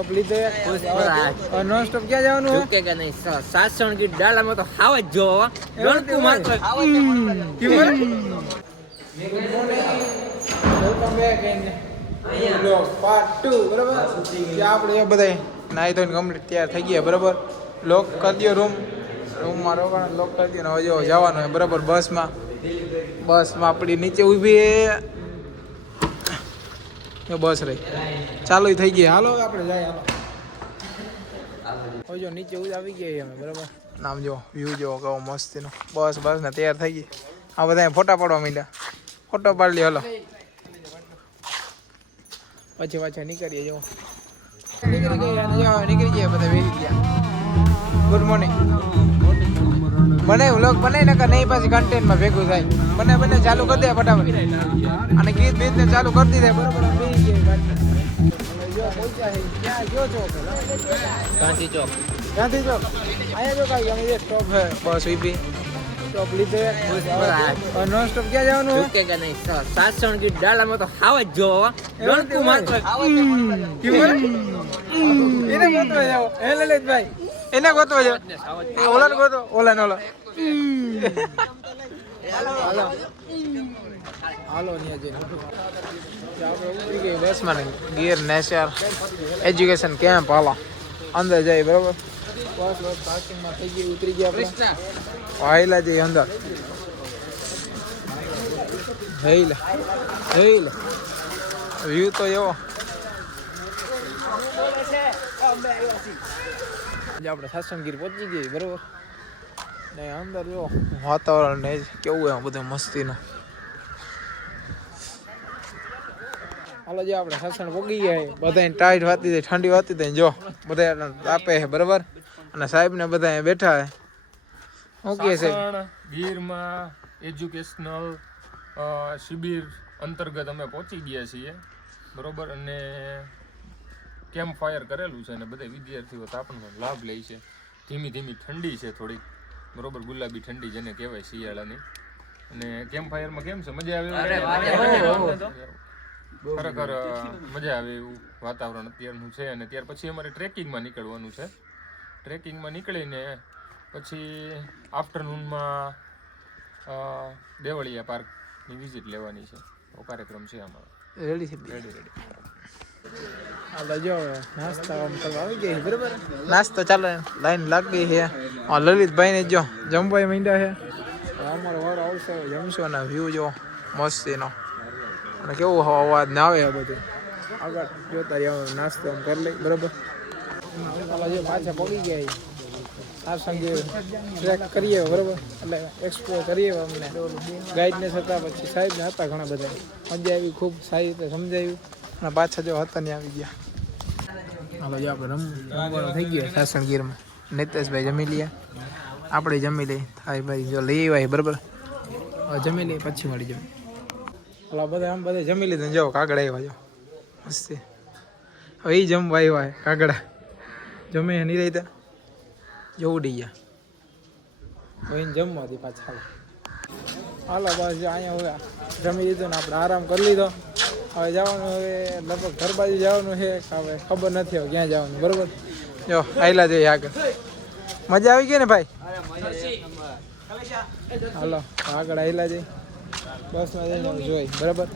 non stop क्या जाओ झुकेगा नहीं 700 की डाला में तो हवा जो गणकू मात्र welcome back in blog part 2 બરાબર કે આપણે બધાય નાઈ ધોઈને કમ્પ્લીટ તૈયાર થઈ ગયા બરાબર લોક કરી દો રૂમમાં રોકાણ લોક કરી દો ને હવે જો જવાનું છે બરાબર બસમાં આપણી નીચે ઊભી છે બસ રહી ચાલુ થઈ ગઈ હાલો આપણે જાય હાલો જો નીચે આવી ગયા અમે બરાબર નામ જો વ્યૂ જો કેવો મસ્તીનો બસ ને તૈયાર થઈ ગઈ આ બધા ફોટા પાડવા માંડ્યા ફોટો પાડી લે હલો પછી પાછા નીકળીએ જો નીકળી ગયા બધા વેરી ગયા ગુડ મોર્નિંગ મને વ્લોગ બનાવી નાખા નહીં પાછી કન્ટેન્ટમાં ભેગું થાય મને ચાલુ કરી દે ફટાફટ અને ગીત બીતને ચાલુ કરી દીધે બરાબર गांधी चौक आया जो काई ये स्टॉप है बस ऊपी स्टॉप लीधे और नॉन स्टॉप क्या जाओ झुकेगा नहीं 700 की डाला में तो हवा जो गणकू मात्र એને ગોતવા જાવ હે લલિતભાઈ એને ગોતવા જાવ ઓલાને ગોતો ઓલાને હાલો ને જે આપણે ઉતરી ગઈ બસમાં ગિયર નેશર એજ્યુકેશન કેમ્પ હાલો અંદર જાય બરાબર બસ પાર્કિંગમાં થઈ ગઈ ઉતરી ગયા આપણે આયલા જઈએ અંદર જઈ લે વ્યૂ તો એવો આપણે સાસણગીર પહોંચી ગઈ બરાબર ને અંદર જો વાતાવરણ ને કેવું એમ બધું મસ્તીનું હાલો જો આપણે સાસણ પગી ગયા બધાને ટાઈટ વાતી દે ઠંડી વાતી દે જો બધા તાપે છે બરાબર અને સાહેબ ને બધા બેઠા છે ઓકે સાહેબ ગીરમાં એજ્યુકેશનલ શિબિર અંતર્ગત અમે પહોંચી ગયા છીએ બરોબર અને કેમ્પ ફાયર કરેલું છે અને બધા વિદ્યાર્થીઓ તાપનો લાભ લે છે ધીમી ઠંડી છે થોડીક બરોબર ગુલાબી ઠંડી જેને કહેવાય શિયાળાની અને કેમ્પ ફાયરમાં કેમ છે મજા આવે ખરેખર મજા આવે એવું વાતાવરણ અત્યારનું છે અને ત્યાર પછી અમારે ટ્રેકિંગમાં નીકળવાનું છે ટ્રેકિંગમાં નીકળીને પછી આફ્ટરનૂનમાં દેવળિયા પાર્કની વિઝિટ લેવાની છે એવો કાર્યક્રમ છે અમારો રેડી હાલો જો નાસ્તા કરવા આવી ગઈ બરાબર નાસ્તો ચાલે લાઈન લાગી છે લલિતભાઈ ને જો જમવા માંડ્યા છે અમારો વારો આવશે જમશો અને વ્યૂ જો મસ્તીનો અને કેવું અવાજ ના આવે બધું આગળ જોતા રહ્યા નાસ્તો કરી લઈ બરાબર હાલો જો પાછા પગી ગયા સાસણગીર ટ્રેક કરીએ બરાબર એટલે એક્સપ્લોર કરીએ અમને ગાઈડનેસ હતા પછી સાહેબને હતા ઘણા બધા મજા આવી ખૂબ સારી રીતે સમજાવ્યું અને પાછા જો હતા ને આવી ગયા હાલો જો આપણે રમવાનું થઈ ગયા સાસણગીરમાં નિતેશભાઈ જમી લઈએ આપણે જમી લઈએ થાય ભાઈ જો લઈ આવ્યા બરાબર જમી લઈએ પછી મળી જમી હાલો બધા આમ બધા જમી લીધું જો કાગડા આવ્યા જો મસ્તી હવે એ જમવા આવ્યા કાગડા જમે નહીં રહેતા જો ઉડી ગયા ભાઈને જમવાથી પાછા હાલો બસ અહીંયા હવે જમી લીધું ને આપણે આરામ કરી લીધો હવે જવાનું હવે લગભગ ઘર બાજુ જવાનું છે હવે ખબર નથી હવે ક્યાં જવાનું બરોબર જો આયલા જઈએ આગળ મજા આવી ગઈ ને ભાઈ હાલો આગળ આયલા જઈ બસમાં જઈને જોઈ બરાબર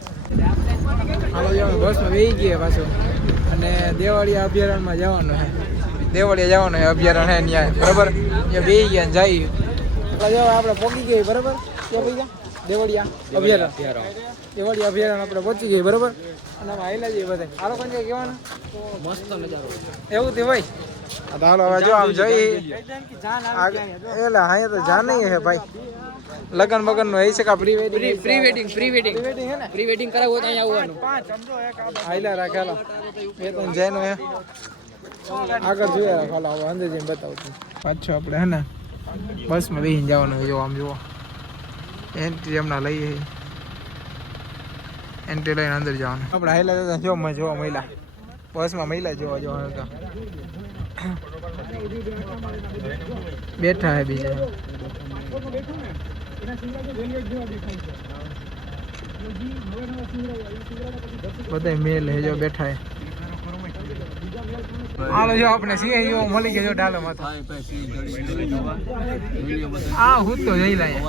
હાલો જવાનું બસમાં બેસી ગયા પાછું અને દેવાળિયા અભયારણ્યમાં જવાનું છે દેવાળિયા જવાનું છે અભયારણ્ય છે ત્યાં બરાબર ત્યાં બેસી ગયા ને જઈએ એટલે જો આપણે પહોંચી ગઈ બરાબર ક્યાં પડી ગયા દેવળિયા અભયારણ્ય આપણે પહોંચી ગઈ બરાબર અને આમાં આવેલા જઈએ બધા હાલો કોણ જાય કહેવાનું મસ્ત નજારો એવું તે ભાઈ હાલો હવે જો આમ જઈ એલા હા તો જાન નહીં હે ભાઈ લગન બગન નું હઈ શકા પ્રી વેડિંગ હે ને પ્રી વેડિંગ કરાવવું તો અહીંયા આવવાનું આયલા રાખેલા બે ત્રણ જૈનો હે આગળ જોઈએ રાખેલા હવે અંદર જઈને બતાવું છું પાછો આપણે હે ને બસમાં બેસીને જવાનું જો આમ જુઓ એન્ટ્રી હમણાં લઈએ એન્ટ્રી લઈને અંદર જવાનું આપણે હાઈલા જતા જોવા મહિલા બસમાં મહિલા જોવા હતા બેઠા હે બીજા બધા મેલ હે જો બેઠા હે હાલો જો આપણે સિંહ જેવો મળી ગયો જો ડાલો માથે આ હું તો જઈ લાય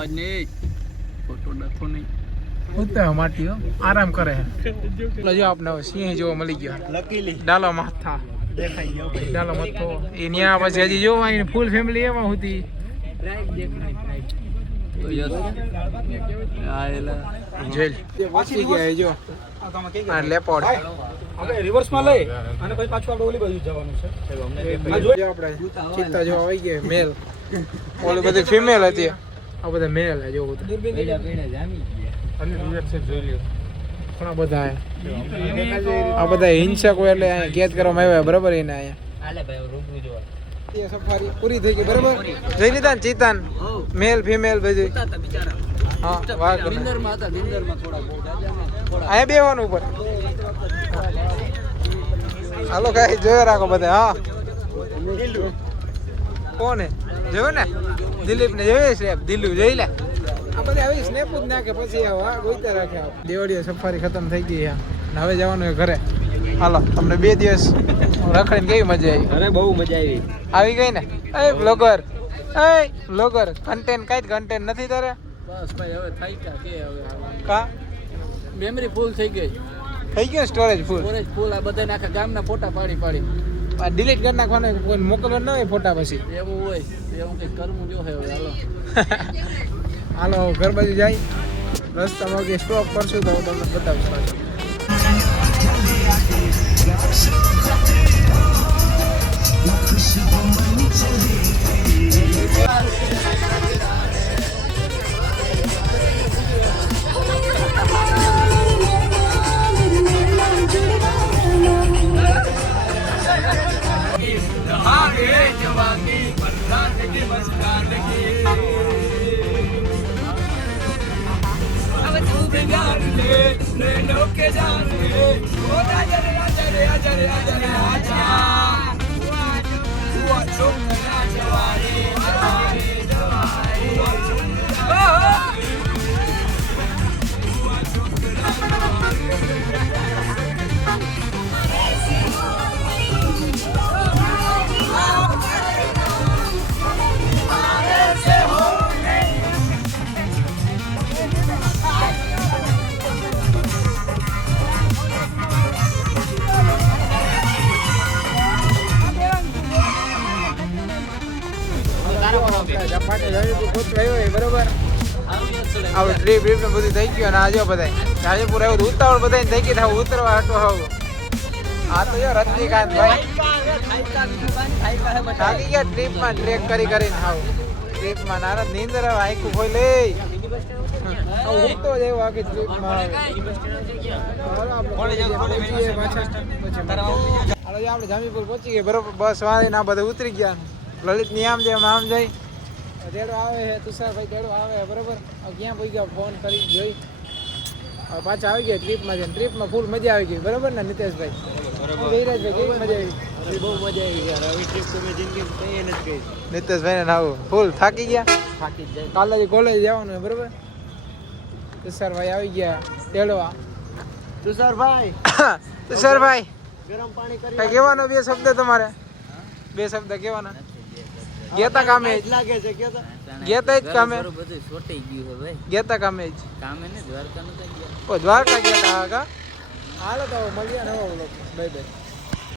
હું તો માટી આરામ કરે એટલે જો આપણે સિંહ જેવો મળી ગયો ડાલો માથા ડાલો માથો એ ન્યા પછી હજી જો અહીં ફૂલ ફેમિલી એમાં હતી જેલ પહોંચી ગયા જો આ લેપોડ આપણે રિવર્સમાં લઈ અને પછી પાછું આપણે ઓલી બાજુ જવાનું છે જો આપણે ચિત્તા જો આવી ગયા મેલ ઓલી બધી ફિમેલ હતી આ બધા મેલ હે જો અને રિવર્સ જોઈ લ્યો ઘણા બધા આ બધા હિંસકો એટલે અહીંયા કેદ કરવામાં આવ્યા બરાબર એને અહીંયા હાલે ભાઈ રૂબરૂ જોવા એ સફારી પૂરી થઈ ગઈ બરાબર જોઈ લીધા ને ચિતાન મેલ ફિમેલ બધું હા વાહ બિંદરમાં હતા બિંદરમાં અહીંયા બેવાનું ઉપર હાલો કઈ જોયો રાખો બધા હા કોને જોયું ને દિલીપ ને જોયું સ્નેપ દિલ્હી જોઈ લે આ બધા આવી સ્નેપ જ નાખે પછી ગોઈતા રાખે દેવડીઓ સફારી ખતમ થઈ ગઈ ને હવે જવાનું ઘરે હાલો તમને 2 દિવસ રખડીને કેવી મજા આવી અરે બહુ મજા આવી આવી ગઈ ને એ બ્લોગર કન્ટેન્ટ કઈ કન્ટેન્ટ નથી તારે બસ ભાઈ હવે થઈ ગયા કે હવે કા મેમરી ફૂલ થઈ ગઈ થઈ ગયો સ્ટોરેજ ફૂલ સ્ટોરેજ ફૂલ આ બધા આખા ગામના ફોટા પાડી આ ડિલીટ કરી નાખવાનો કોઈ મોકલવા ન હોય ફોટા પછી એવું હોય એવું કંઈક કરવું જો હવે હાલો હાલો ઘર બાજુ જાય રસ્તામાં કે સ્ટોપ કરશું તો હું તમને બતાવીશ પાછું બરોબર આવું ટ્રીપ ને બધું થઈ ગયું અને આજે બધા રાજપુર આવ્યું ઉતાવળ બધા થઈ ગઈ હવે ઉતરવા હટો આવું આ તો જો રજનીકાંત ભાઈ થાકી ગયા ટ્રીપમાં ટ્રેક કરીને હાવ ટ્રીપમાં નાના નીંદર આખું કોઈ લે હું તો જેવું આખી ટ્રીપમાં આપણે જામીપુર પહોંચી ગયા બરોબર બસ વાળી ના બધા ઉતરી ગયા લલિત ની આમ જાય આમ જાય તેડો આવે છે તુષારભાઈ તેડો આવે બરોબર ક્યાં પહોંચી ગયા ફોન કરી જોઈ હવે પાછા આવી ગયા ટ્રીપમાં જઈને ટ્રીપમાં ફૂલ મજા આવી ગઈ બરોબર ને નિતેશભાઈ જયરાજભાઈ કેવી મજા આવી બહુ મજા આવી યાર આવી ટ્રીપ તો મેં જિંદગીમાં કઈ નથી કરી નિતેશભાઈ ને આવું ફૂલ થાકી ગયા થાકી જાય કાલે કોલેજ જવાનું બરોબર તુષારભાઈ આવી ગયા તેડવા તુષારભાઈ તુષારભાઈ ગરમ પાણી કરી કઈ કહેવાનો 2 શબ્દ તમારે 2 શબ્દ કહેવાના ગેતા કામે લાગે છે કે ગેતા જ કામે બધું છોટી ગયું છે ભાઈ ગેતા કામે જ કામે ને દ્વારકા નું ઓ દ્વારકા ગયા તા હાલો તો મળીએ નવો વ્લોગ બાય બાય